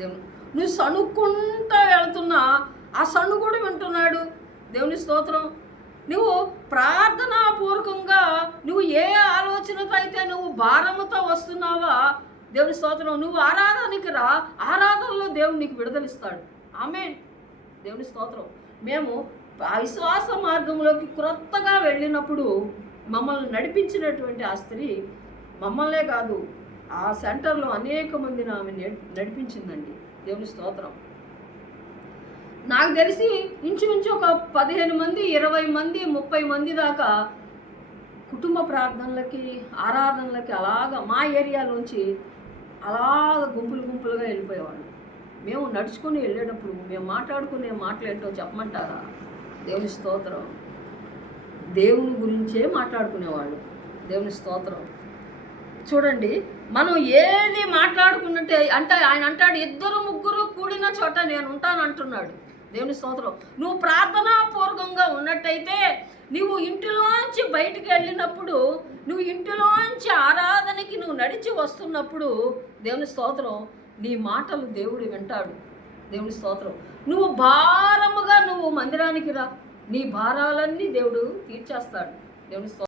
దేవుని నువ్వు సణుక్కుంటా వెళ్తున్నా ఆ సణు కూడా వింటున్నాడు. దేవుని స్తోత్రం. నువ్వు ప్రార్థనాపూర్వకంగా నువ్వు ఏ ఆలోచనతో అయితే నువ్వు భారముతో వస్తున్నావా, దేవుని స్తోత్రం, నువ్వు ఆరాధనకి రా, ఆరాధనలో దేవుడు నీకు విడుదలిస్తాడు. ఆమేన్. దేవుని స్తోత్రం. మేము ఆ విశ్వాస మార్గంలోకి క్రొత్తగా వెళ్ళినప్పుడు మమ్మల్ని నడిపించినటువంటి ఆ స్త్రీ మమ్మల్నే కాదు, ఆ సెంటర్లో అనేక మందిని ఆమె నడిపించిందండి. దేవుని స్తోత్రం. నాకు తెలిసి ఇంచుమించు ఒక 15 మంది, 20 మంది, 30 మంది దాకా కుటుంబ ప్రార్థనలకి, ఆరాధనలకి అలాగా మా ఏరియాలోంచి అలాగ గుంపులుగా వెళ్ళిపోయేవాళ్ళు. మేము నడుచుకొని వెళ్ళేటప్పుడు మేము మాట్లాడుకునే మాటలేంటో చెప్పమంటారా? దేవుని స్తోత్రం. దేవుని గురించే మాట్లాడుకునేవాళ్ళు. దేవుని స్తోత్రం. చూడండి, మనం ఏది మాట్లాడుకున్నట్టే అంటే ఆయన అంటాడు, 2-3 కూడిన చోట నేను ఉంటాను అంటున్నాడు. దేవుని స్తోత్రం. నువ్వు ప్రార్థనాపూర్వకంగా ఉన్నట్టయితే నువ్వు ఇంటిలోంచి బయటికి వెళ్ళినప్పుడు, నువ్వు ఇంటిలోంచి ఆరాధనకి నువ్వు నడిచి వస్తున్నప్పుడు, దేవుని స్తోత్రం, నీ మాటలు దేవుడు వింటాడు. దేవుని స్తోత్రం. నువ్వు భారముగా నువ్వు మందిరానికి రా, నీ భారాలన్నీ దేవుడు తీర్చేస్తాడు. దేవుని స్తోత్రం.